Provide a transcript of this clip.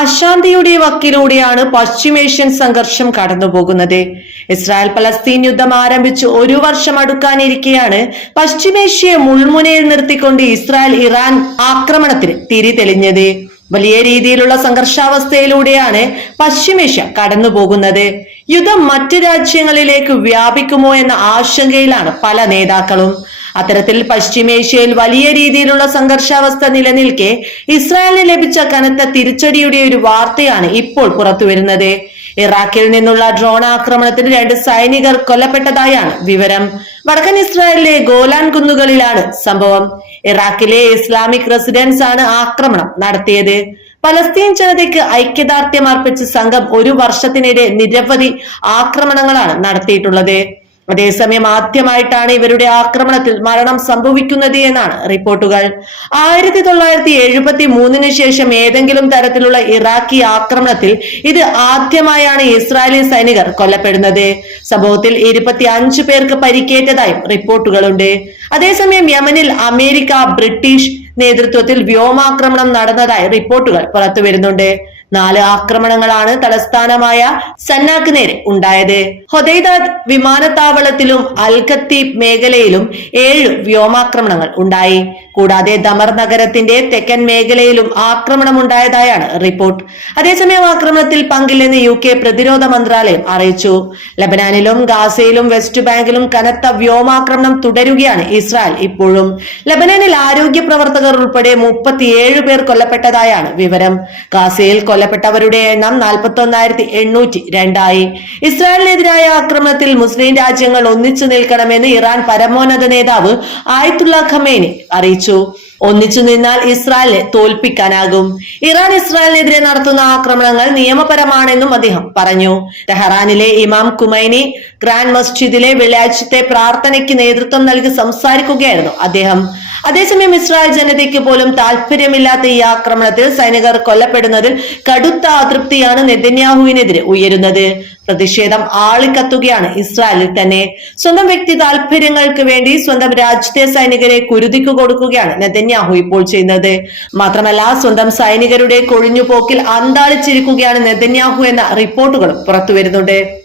അശാന്തിയുടെ വക്കിലൂടെയാണ് പശ്ചിമേഷ്യൻ സംഘർഷം കടന്നുപോകുന്നത്. ഇസ്രായേൽ പലസ്തീൻ യുദ്ധം ആരംഭിച്ച് ഒരു വർഷം അടുക്കാനിരിക്കെയാണ് പശ്ചിമേഷ്യയെ മുൾമുനയിൽ നിർത്തിക്കൊണ്ട് ഇസ്രായേൽ ഇറാൻ ആക്രമണത്തിന് തിരി തെളിഞ്ഞത് വലിയ രീതിയിലുള്ള സംഘർഷാവസ്ഥയിലൂടെയാണ് പശ്ചിമേഷ്യ കടന്നുപോകുന്നത്. യുദ്ധം മറ്റു രാജ്യങ്ങളിലേക്ക് വ്യാപിക്കുമോ എന്ന ആശങ്കയിലാണ് പല നേതാക്കളും. അത്തരത്തിൽ പശ്ചിമേഷ്യയിൽ വലിയ രീതിയിലുള്ള സംഘർഷാവസ്ഥ നിലനിൽക്കെ ഇസ്രായേലിന് ലഭിച്ച കനത്ത തിരിച്ചടിയുടെ ഒരു വാർത്തയാണ് ഇപ്പോൾ പുറത്തുവരുന്നത്. ഇറാഖിൽ നിന്നുള്ള ഡ്രോൺ ആക്രമണത്തിൽ രണ്ട് സൈനികർ കൊല്ലപ്പെട്ടതായാണ് വിവരം. വടക്കൻ ഇസ്രായേലിലെ ഗോലാൻ കുന്നുകളിലാണ് സംഭവം. ഇറാഖിലെ ഇസ്ലാമിക് റെസിഡൻസ് ആണ് ആക്രമണം നടത്തിയത്. പലസ്തീൻ ജനതയ്ക്ക് ഐക്യദാർഢ്യം അർപ്പിച്ച സംഘം ഒരു വർഷത്തിനിടെ നിരവധി ആക്രമണങ്ങളാണ് നടത്തിയിട്ടുള്ളത്. അതേസമയം ആദ്യമായിട്ടാണ് ഇവരുടെ ആക്രമണത്തിൽ മരണം സംഭവിക്കുന്നത് എന്നാണ് റിപ്പോർട്ടുകൾ. ആയിരത്തി തൊള്ളായിരത്തി എഴുപത്തി മൂന്നിന് ശേഷം ഏതെങ്കിലും തരത്തിലുള്ള ഇറാഖി ആക്രമണത്തിൽ ഇത് ആദ്യമായാണ് ഇസ്രായേലി സൈനികർ കൊല്ലപ്പെടുന്നത്. സംഭവത്തിൽ ഇരുപത്തി അഞ്ചു പേർക്ക് പരിക്കേറ്റതായും റിപ്പോർട്ടുകളുണ്ട്. അതേസമയം യമനിൽ അമേരിക്ക ബ്രിട്ടീഷ് നേതൃത്വത്തിൽ വ്യോമാക്രമണം നടന്നതായി റിപ്പോർട്ടുകൾ പുറത്തുവരുന്നുണ്ട്. നാല് ആക്രമണങ്ങളാണ് തലസ്ഥാനമായ സന്നാക്ക് നേരെ ഉണ്ടായത്. ഹൊദൈദാദ് വിമാനത്താവളത്തിലും അൽഖത്തീബ് മേഖലയിലും ഏഴ് വ്യോമാക്രമണങ്ങൾ ഉണ്ടായി. കൂടാതെ ദമർ നഗരത്തിന്റെ തെക്കൻ മേഖലയിലും ആക്രമണം ഉണ്ടായതായാണ് റിപ്പോർട്ട്. അതേസമയം ആക്രമണത്തിൽ പങ്കില്ലെന്ന് യു കെ പ്രതിരോധ മന്ത്രാലയം അറിയിച്ചു. ലബനാനിലും ഗാസയിലും വെസ്റ്റ് ബാങ്കിലും കനത്ത വ്യോമാക്രമണം തുടരുകയാണ് ഇസ്രായേൽ ഇപ്പോഴും. ലബനാനിൽ ആരോഗ്യ പ്രവർത്തകർ ഉൾപ്പെടെ മുപ്പത്തിയേഴ് പേർ കൊല്ലപ്പെട്ടതായാണ് വിവരം. ഗാസയിൽ കൊല്ലപ്പെട്ടവരുടെ എണ്ണം നാൽപ്പത്തി ഒന്നായിരത്തി എണ്ണൂറ്റി രണ്ടായി ഇസ്രായേലിനെതിരായ ആക്രമണത്തിൽ മുസ്ലിം രാജ്യങ്ങൾ ഒന്നിച്ചു നിൽക്കണമെന്ന് ഇറാൻ പരമോന്നത നേതാവ് ആയത്തുള്ള ഖമേനി അറിയിച്ചു. ഒന്നിച്ചു നിന്നാൽ ഇസ്രായേലിനെ തോൽപ്പിക്കാനാകും. ഇറാൻ ഇസ്രായേലിനെതിരെ നടത്തുന്ന ആക്രമണങ്ങൾ നിയമപരമാണെന്നും അദ്ദേഹം പറഞ്ഞു. ടെഹ്റാനിലെ ഇമാം കുമൈനി ഗ്രാൻഡ് മസ്ജിദിലെ വെള്ളിയാഴ്ചത്തെ പ്രാർത്ഥനയ്ക്ക് നേതൃത്വം നൽകി സംസാരിക്കുകയായിരുന്നു അദ്ദേഹം. അതേസമയം ഇസ്രായേൽ ജനതയ്ക്ക് പോലും താല്പര്യമില്ലാത്ത ഈ ആക്രമണത്തിൽ സൈനികർ കൊല്ലപ്പെടുന്നതിൽ കടുത്ത അതൃപ്തിയാണ് നെതന്യാഹുവിനെതിരെ ഉയരുന്നത്. പ്രതിഷേധം ആളിക്കത്തുകയാണ് ഇസ്രായേലിൽ തന്നെ. സ്വന്തം വ്യക്തി താല്പര്യങ്ങൾക്ക് വേണ്ടി സ്വന്തം രാജ്യത്തെ സൈനികരെ കുരുതിക്കു കൊടുക്കുകയാണ് നെതന്യാഹു ഇപ്പോൾ ചെയ്യുന്നത്. മാത്രമല്ല സ്വന്തം സൈനികരുടെ കൊഴിഞ്ഞുപോക്കിൽ അന്താളിച്ചിരിക്കുകയാണ് നെതന്യാഹു എന്ന റിപ്പോർട്ടുകളും പുറത്തുവരുന്നുണ്ട്.